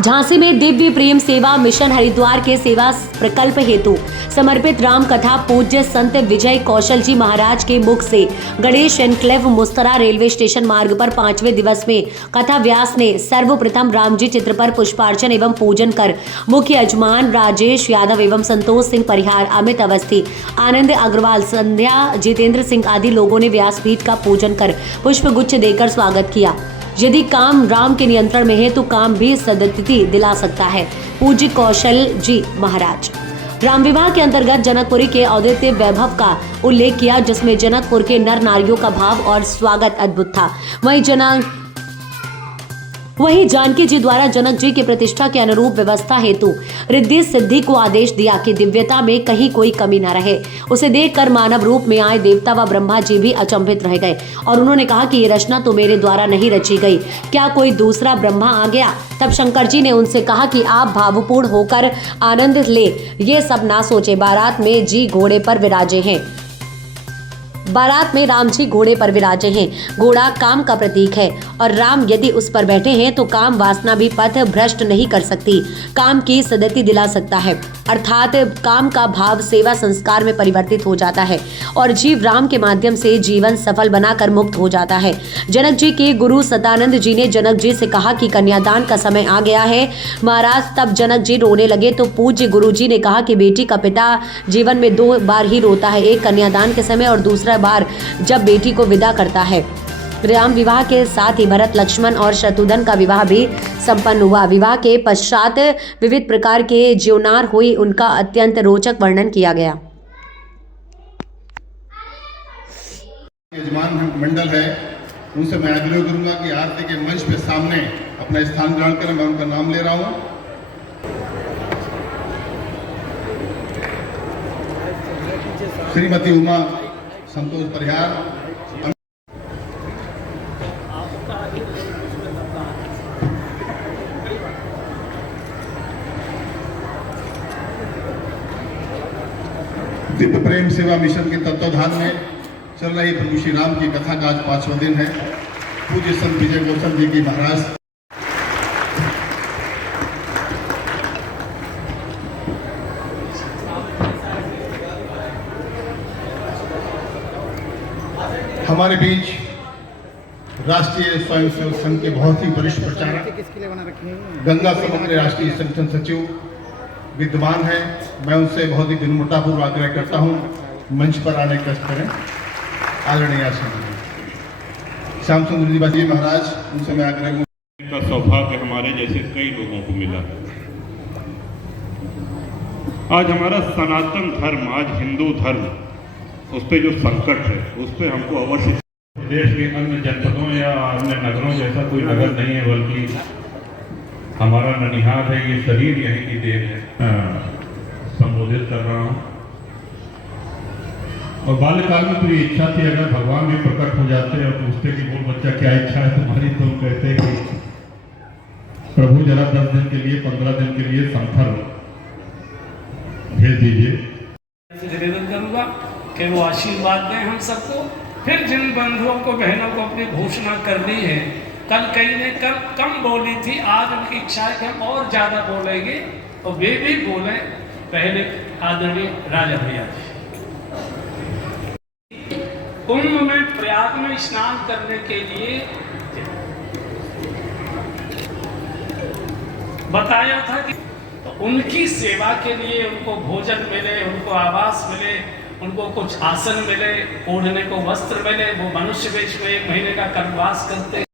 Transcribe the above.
झांसी में दिव्य प्रेम सेवा मिशन हरिद्वार के सेवा प्रकल्प हेतु समर्पित राम कथा पूज्य संत विजय कौशल जी महाराज के मुख से गणेश एनक्लेव मुस्तरा रेलवे स्टेशन मार्ग पर 5वें दिवस में कथा व्यास ने सर्वप्रथम राम जी चित्र पर पुष्पार्चन एवं पूजन कर मुख्य यजमान राजेश यादव एवं संतोष सिंह परिहार, अमित अवस्थी, आनंद अग्रवाल, संध्या जितेंद्र सिंह आदि लोगों ने व्यासपीठ का पूजन कर पुष्प गुच्छ देकर स्वागत किया। यदि काम राम के नियंत्रण में है तो काम भी सदतिथि दिला सकता है। पूज्य कौशल जी महाराज राम विवाह के अंतर्गत जनकपुरी के अद्वितीय वैभव का उल्लेख किया, जिसमें जनकपुर के नर नारियों का भाव और स्वागत अद्भुत था। वहीं जानकी जी द्वारा जनक जी की प्रतिष्ठा के अनुरूप व्यवस्था हेतु रिद्धि सिद्धि को आदेश दिया कि दिव्यता में कहीं कोई कमी न रहे। उसे देखकर मानव रूप में आए देवता व ब्रह्मा जी भी अचंभित रह गए और उन्होंने कहा कि ये रचना तो मेरे द्वारा नहीं रची गई, क्या कोई दूसरा ब्रह्मा आ गया? तब शंकर जी ने उनसे कहा कि आप भावपूर्ण होकर आनंद ले, ये सब ना सोचे। बारात में जी घोड़े पर विराजे हैं। बारात में राम जी घोड़े पर विराजे हैं। घोड़ा काम का प्रतीक है और राम यदि उस पर बैठे हैं तो काम वासना भी पथ भ्रष्ट नहीं कर सकती, काम की सदति दिला सकता है। अर्थात काम का भाव सेवा संस्कार में परिवर्तित हो जाता है और जीव राम के माध्यम से जीवन सफल बनाकर मुक्त हो जाता है। जनक जी के गुरु सतानंद जी ने जनक जी से कहा कि कन्यादान का समय आ गया है महाराज। तब जनक जी रोने लगे तो पूज्य गुरु जी ने कहा कि बेटी का पिता जीवन में 2 बार ही रोता है, एक कन्यादान के समय और दूसरा बार जब बेटी को विदा करता है। राम विवाह के साथ ही भरत, लक्ष्मण और शत्रुघ्न का विवाह भी संपन्न हुआ। विवाह के पश्चात विविध प्रकार के ज्योनार हुई, उनका अत्यंत रोचक वर्णन किया गया। यजमान मंडल है, उनसे मैं आग्रह करूंगा कि आरती के मंच पे सामने अपना स्थान ग्रहण करें। मैं उनका नाम ले रहा हूं। श्रीमती उमा संतोष परिहार, दिव्य प्रेम सेवा मिशन के तत्वाधान में चल रही प्रभु श्री राम की कथा का आज 5वां दिन है। पूज्य संत विजय कौशल जी की महाराज हमारे बीच राष्ट्रीय स्वयंसेवक संघ के बहुत ही वरिष्ठ प्रचारक गंगा समग्र राष्ट्रीय संगठन सचिव विद्यमान है। मैं उनसे बहुत ही विनम्रतापूर्वक आग्रह करता हूं, मंच पर आने का कष्ट करें। आदरणीय श्याम सुंदर जी महाराज, उनसे मैं आग्रह का सौभाग्य हमारे जैसे कई लोगों को मिला। आज हमारा सनातन धर्म, आज हिंदू धर्म, उस पर जो संकट है उस पर हमको अवश्य, देश के अन्य जनपदों या अन्य नगरों जैसा कोई नगर नहीं है, बल्कि हमारा ननिहाल है, ये शरीर यहीं की देन है। संबोधित कर रहा हूँ और बाल्यकाल में पूरी इच्छा थी, अगर भगवान भी प्रकट हो जाते और पूछते कि बोल बच्चा क्या इच्छा है तुम्हारी, तो हम कहते कि प्रभु जरा 10 दिन के लिए 15 दिन के लिए संथर भेज दीजिए। निवेदन करूंगा कि वो आशीर्वाद दें हम सबको। फिर जिन बंधुओं को, बहनों को अपनी घोषणा करनी है, कल कई ने कम बोली थी, आज उनकी इच्छा है कि हम और ज्यादा बोलेंगे और वे भी बोले। पहले आदरणीय राजा भैया जी, कुंभ में प्रयाग में स्नान करने के लिए बताया था कि तो उनकी सेवा के लिए उनको भोजन मिले, उनको आवास मिले, उनको कुछ आसन मिले, ओढ़ने को वस्त्र मिले। वो मनुष्य वेश में 1 महीने का कर्मवास करते